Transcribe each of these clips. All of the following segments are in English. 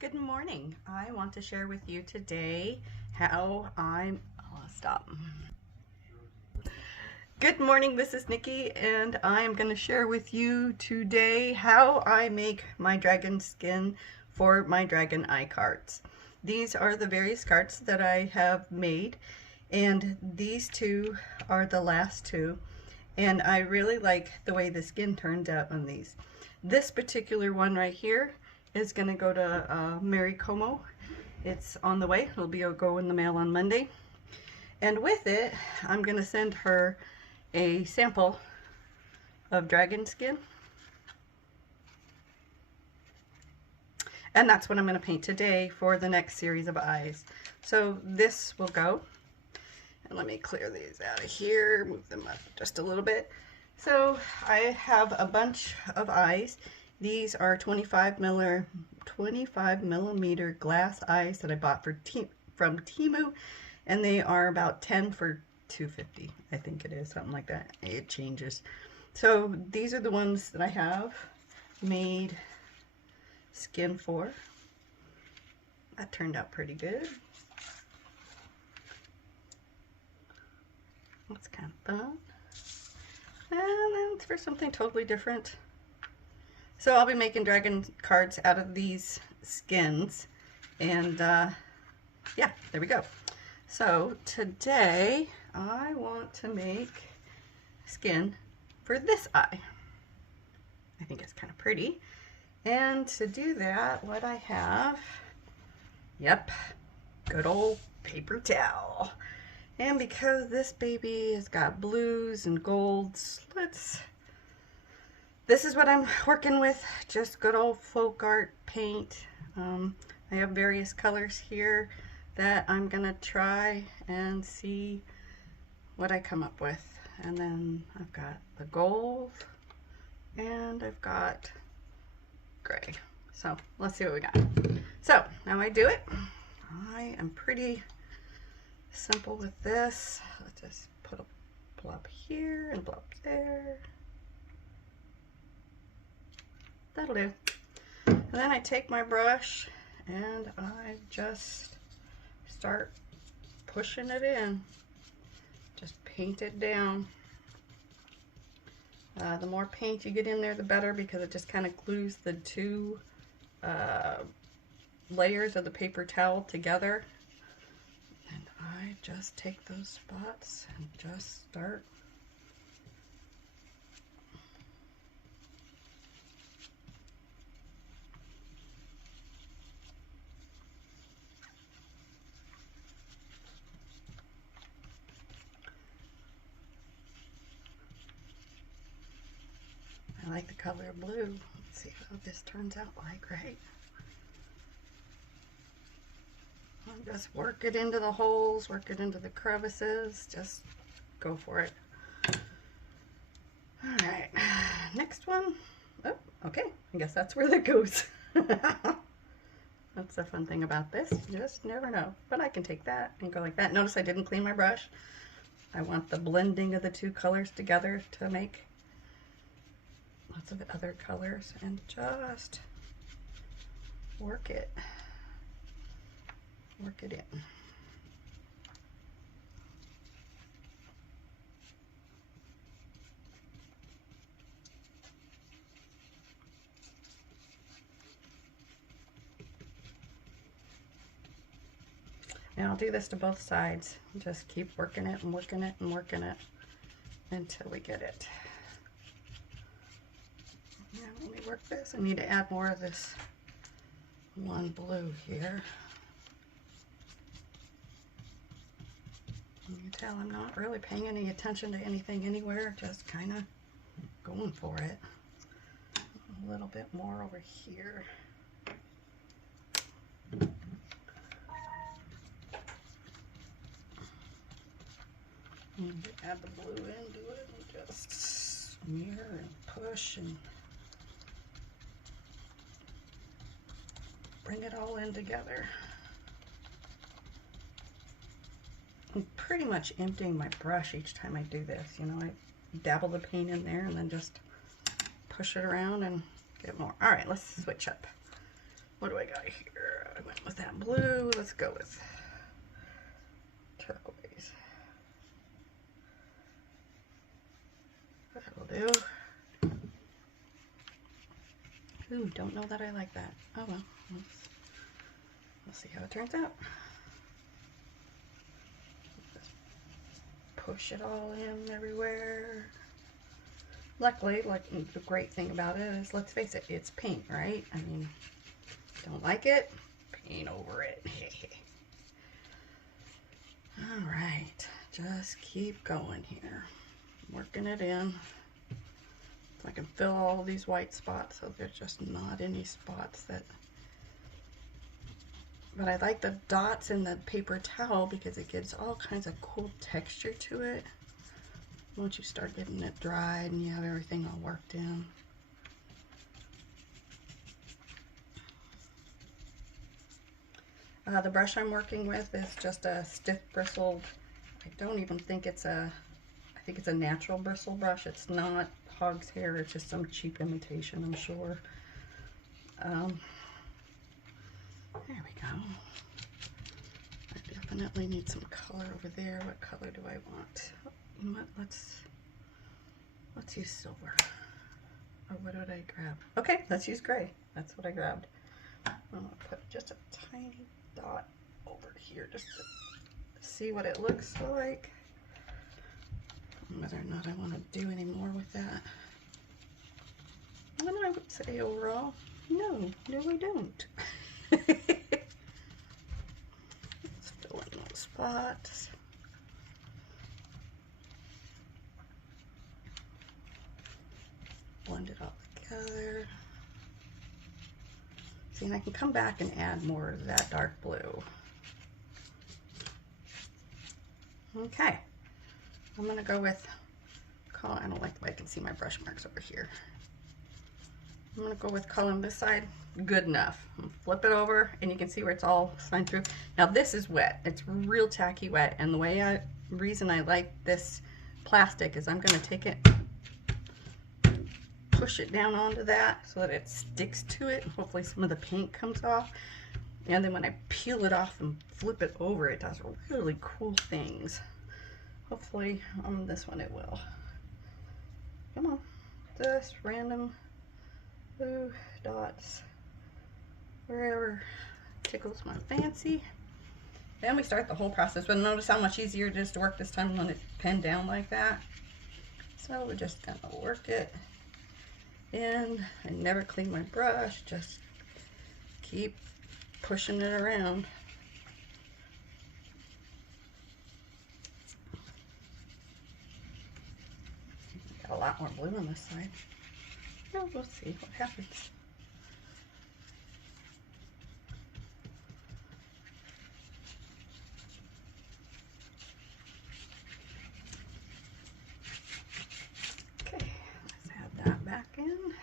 Good morning. I want to share with you today how stop. Good morning, this is Nikki, and I am going to share with you today how I make my dragon skin for my dragon eye cards. These are the various cards that I have made, and these two are the last two, and I really like the way the skin turns out on these. This particular one right here is going to go to Mary Como. It's on the way. It'll go in the mail on Monday. And with it, I'm going to send her a sample of dragon skin. And that's what I'm going to paint today for the next series of eyes. So this will go. And let me clear these out of here, move them up just a little bit. So I have a bunch of eyes. These are 25 millimeter glass eyes that I bought from Temu, and they are about 10 for $2.50. I think it is, something like that. It changes. So these are the ones that I have made skin for. That turned out pretty good. That's kind of fun. And then for something totally different. So I'll be making dragon cards out of these skins, and yeah, there we go. So today I want to make skin for this eye. I think it's kind of pretty. And to do that, what I have, yep, good old paper towel. And because this baby has got blues and golds, this is what I'm working with, just good old folk art paint. I have various colors here that I'm gonna try and see what I come up with. And then I've got the gold and I've got gray. So let's see what we got. So now I do it. I am pretty simple with this. Let's just put a blob here and blob there. That'll do. And then I take my brush and I just start pushing it in. Just paint it down. The more paint you get in there, the better, because it just kind of glues the two layers of the paper towel together. And I just take those spots and just start . I like the color of blue. Let's see how this turns out like, right? I'll just work it into the holes, work it into the crevices, just go for it. All right, next one. Oh, okay, I guess that's where that goes. That's the fun thing about this, you just never know. But I can take that and go like that. Notice I didn't clean my brush. I want the blending of the two colors together to make lots of other colors, and just work it in. And I'll do this to both sides. Just keep working it and working it and working it until we get it. Now let me work this. I need to add more of this one blue here. You can tell I'm not really paying any attention to anything anywhere, just kind of going for it. A little bit more over here. And add the blue into it and just smear and push and bring it all in together. I'm pretty much emptying my brush each time I do this. You know, I dabble the paint in there and then just push it around and get more. All right, let's switch up. What do I got here? I went with that blue. Let's go with turquoise. That'll do. Ooh, don't know that I like that. Oh well. We'll see how it turns out. Just push it all in everywhere. Luckily, like, the great thing about it is, let's face it, it's paint, right? I mean, don't like it? Paint over it. All right, just keep going here. Working it in. So I can fill all these white spots so there's just not any spots that... But I like the dots in the paper towel because it gives all kinds of cool texture to it. Once you start getting it dried and you have everything all worked in. The brush I'm working with is just a stiff bristled, I don't even think it's a, I think it's a natural bristle brush. It's not hog's hair, it's just some cheap imitation, I'm sure. There we go. I definitely need some color over there. What color do I want? You know what, let's use silver. Or what did I grab? Okay, let's use gray. That's what I grabbed. I'm gonna put just a tiny dot over here just to see what it looks like. Whether or not I want to do any more with that. And I would say overall, no, we don't. Let's fill in those spots. Blend it all together. See, and I can come back and add more of that dark blue. Okay, I'm gonna go with, I don't like the way I can see my brush marks over here. I'm gonna go with coloring this side good enough. Flip it over and you can see where it's all signed through. Now this is wet, it's real tacky wet, and the reason I like this plastic is I'm gonna take it, push it down onto that so that it sticks to it, and hopefully some of the paint comes off. And then when I peel it off and flip it over, it does really cool things. Hopefully on this one it will. Come on, just random blue dots wherever tickles my fancy. Then we start the whole process. But notice how much easier it is to work this time when it's pinned down like that. So we're just gonna work it in. I never clean my brush, just keep pushing it around. Got a lot more blue on this side. Well, we'll see what happens. Okay, let's add that back in.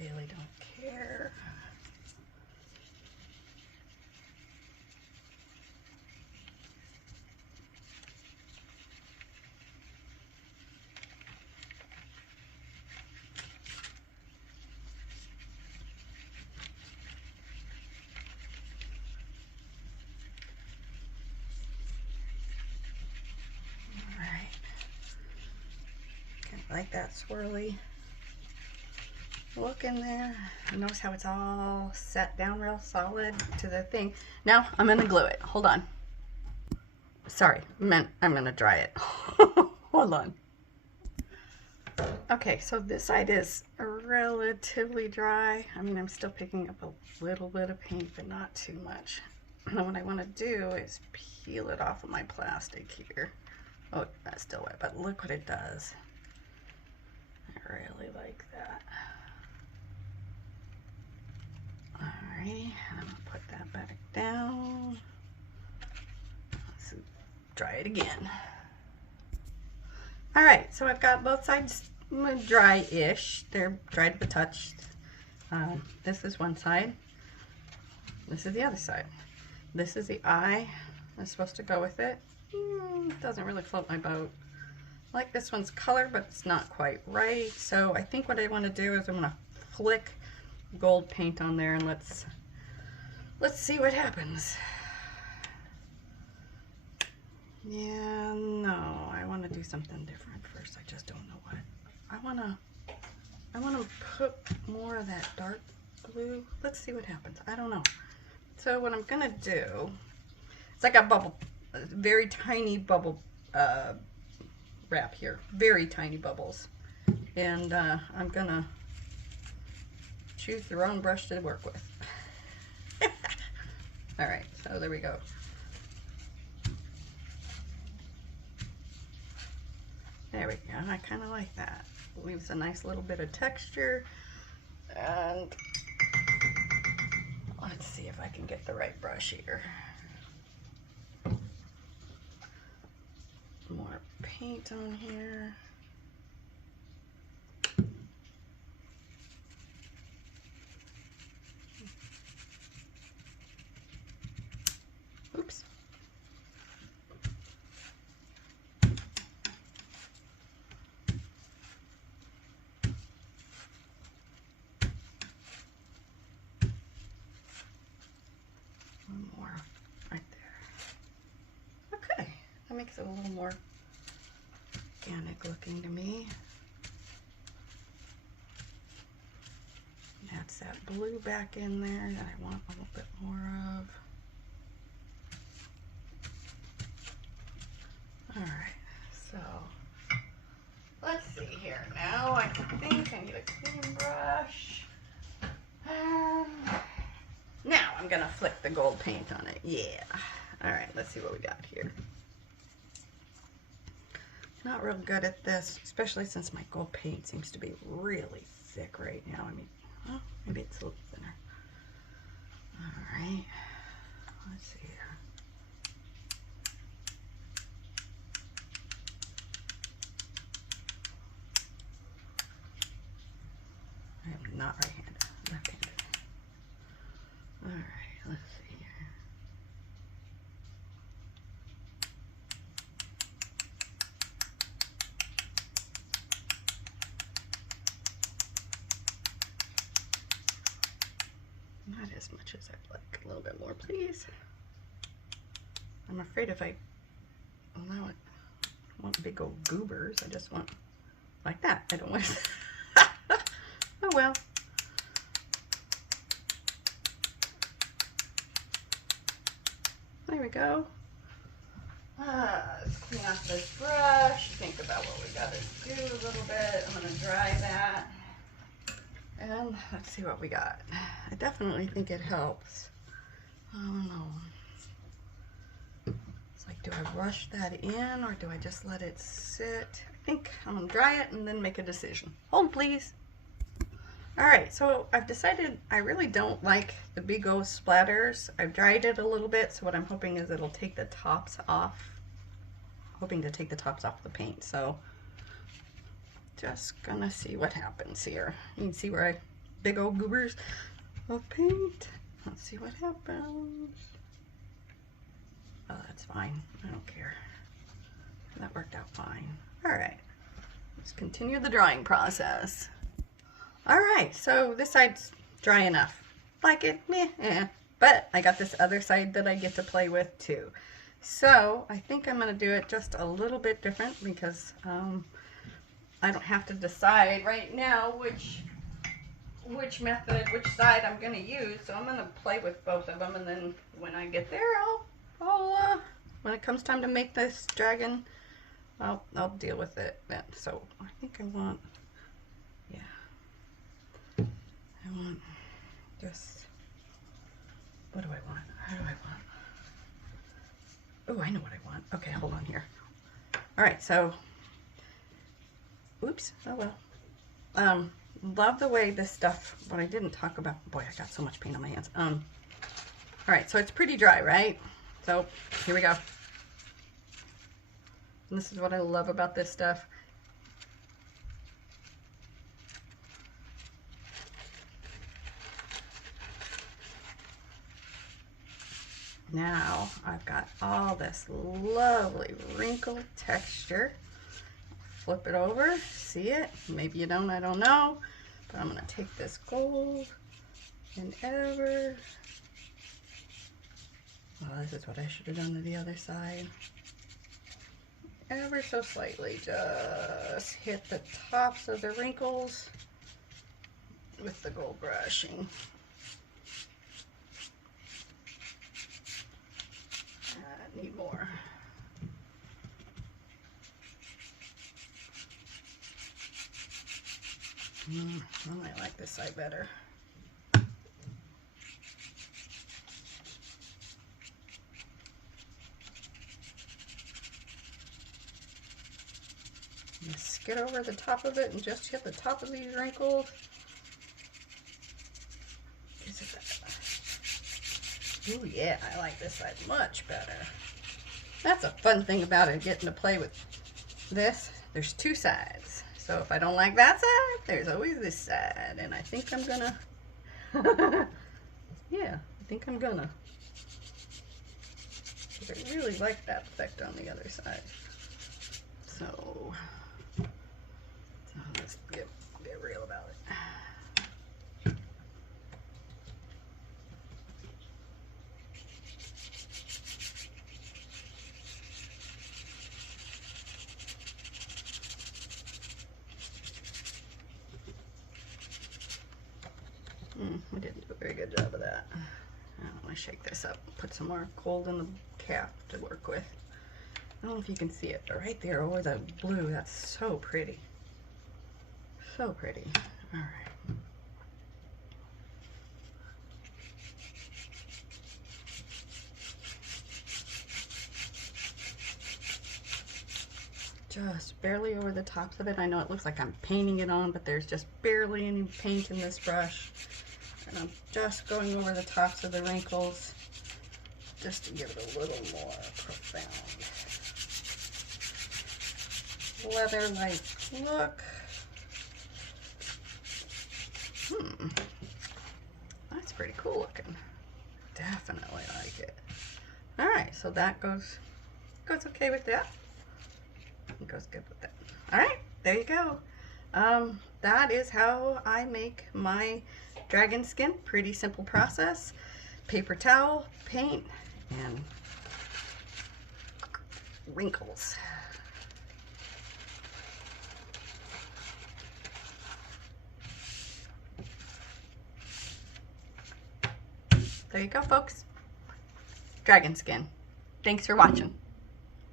Really don't care. All right. Kind of like that swirly look in there. Notice how it's all set down real solid to the thing. Now I'm gonna glue it. Hold on. Sorry, I'm gonna dry it. Hold on. Okay, so this side is relatively dry. I mean, I'm still picking up a little bit of paint, but not too much. And what I want to do is peel it off of my plastic here. Oh, that's still wet, but look what it does. I really like that. Alrighty, I'm gonna put that back down. Let's dry it again. Alright, so I've got both sides dry-ish. They're dried to the touch. This is one side. This is the other side. This is the eye that's supposed to go with it. It doesn't really float my boat. I like this one's color, but it's not quite right. So I think what I want to do is I'm going to flick gold paint on there, and let's see what happens. Yeah, no, I want to do something different first. I just don't know what. I want to put more of that dark blue. Let's see what happens. I don't know. So what I'm gonna do, it's like a bubble, a very tiny bubble wrap here, very tiny bubbles, and I'm gonna choose the wrong brush to work with. All right, so there we go. There we go. I kind of like that. Leaves a nice little bit of texture. And let's see if I can get the right brush here. More paint on here. Oops. One more right there. Okay, that makes it a little more organic looking to me. That's that blue back in there that I want a little bit more of. All right, so let's see here. Now I think I need a clean brush. Now I'm gonna flick the gold paint on it. Yeah. All right, let's see what we got here. Not real good at this, especially since my gold paint seems to be really thick right now. I mean, well, maybe it's a little thinner. All right, let's see here. I am not right-handed, left-handed. All right, let's see here. Not as much as I'd like. A little bit more, please. I'm afraid if I allow it, I want big old goobers. I just want like that. I don't want oh well. There we go. Let's clean off this brush. Think about what we got to do a little bit. I'm going to dry that. And let's see what we got. I definitely think it helps. I don't know. It's like, do I rush that in or do I just let it sit? I think I'm going to dry it and then make a decision. Hold please. Alright, so I've decided I really don't like the big old splatters. I've dried it a little bit, so what I'm hoping is it'll take the tops off. Hoping to take the tops off the paint, so just gonna see what happens here. You can see where I big old goobers of paint. Let's see what happens. Oh, that's fine. I don't care. That worked out fine. Alright, let's continue the drying process. Alright, so this side's dry enough. Like it, meh, eh. But I got this other side that I get to play with too. So I think I'm going to do it just a little bit different because I don't have to decide right now which method, which side I'm going to use. So I'm going to play with both of them, and then when I get there, I'll when it comes time to make this dragon, I'll deal with it then. So I think I want, yeah. I want just, what do I want? How do I want? Oh, I know what I want. Okay, hold on here. All right, so, oops, oh well. Love the way this stuff, what I didn't talk about, boy, I got so much paint on my hands. All right, so it's pretty dry, right? So, here we go. And this is what I love about this stuff. Now I've got all this lovely wrinkled texture. Flip it over, see it? Maybe you don't, I don't know. But I'm gonna take this gold and ever, well, this is what I should have done to the other side. Ever so slightly, just hit the tops of the wrinkles with the gold brushing. I need more. I might like this side better. Skid over the top of it and just hit the top of these wrinkles. Ooh, yeah, I like this side much better. That's a fun thing about it, getting to play with this. There's two sides. So if I don't like that side, there's always this side. And I think I'm gonna, yeah, I think I'm gonna. Because I really like that effect on the other side. So let's get real about it. We didn't do a very good job of that. I'm going to shake this up, put some more gold in the cap to work with. I don't know if you can see it, but right there, oh, the blue, that's so pretty. So pretty. All right. Just barely over the tops of it. I know it looks like I'm painting it on, but there's just barely any paint in this brush. And I'm just going over the tops of the wrinkles just to give it a little more profound leather-like look. That's pretty cool looking. Definitely like it. All right, so that goes okay with that. It goes good with that. All right, there you go. That is how I make my dragon skin. Pretty simple process. Paper towel, paint, and wrinkles. There you go, folks. Dragon skin. Thanks for watching.